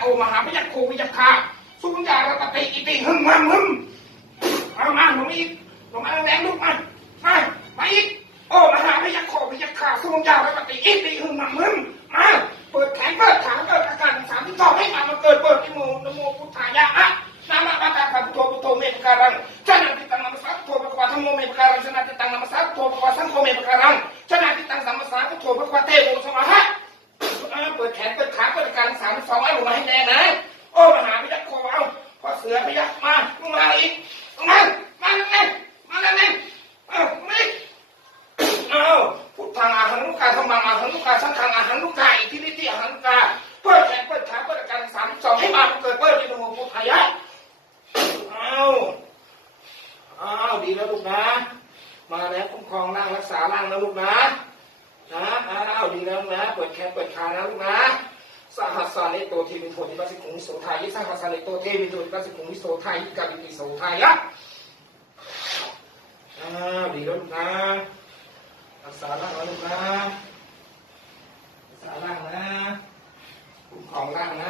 โอมหาพยัคฆ์โคพยัคฆาสุญญาระปฏิอิติหึมมัมหึมเอามาลงมอีกลงมาแรงลุกมามามาอีกโอมหาพยัคฆ์โคพยัคฆาสุญญาระปฏิอิติหึมมัมหึมมาเปิดแขนเปิดขาเปิดอาการสามที่สองให้มามาเกิดเปิดที่โมนโมพุทธายะอะนามะปะกาพุทโธพุทโธเมตการังชนะติตังนามสัพพุทโธปะกวาธรรมโมเมตการังชนะติตังนามสัพพุทโธปะกวาสังโฆเมตการังชนะติตังสัมมาสัพพุทโธปะกวาเตโมสมะหะ เปิดแขนเปิดขาเปิดการสามสองไอ้ลงมาให้แน่นะ โอ้มหาพยัคฆ์โคเอาพอเสือพยัคฆ์มาลงมาอีกลงมามาแน่มาแน่เอ้าไม่เอาพุทธังอาหังลูกกาธรรมังอาหังลูกกาสังฆังอาหังลูกกาอิทธินิติอาหังลูกกาเปิดแขนเปิดขาเปิดการสามสองให้มาเกิดเปิดที่นโมพุทธายะเอาเอาดีแล้วลูกนะ มาแล้วคุ้มครองร่างรักษาร่างนะลูกนะนะอ้าวดีแล้วนะ เปิดแขนเปิดขานะลูกนะ สหัสานิโตเทวินโทนิปัสสิกุงโสทายะสหัสานิโตเทวินโทติปัสสิกุงโสทายิกาบิปิโสทายะอ้าดีแล้วนะรักษาร่างแล้วนะรัการ่างนะคุ้มครองร่างนะ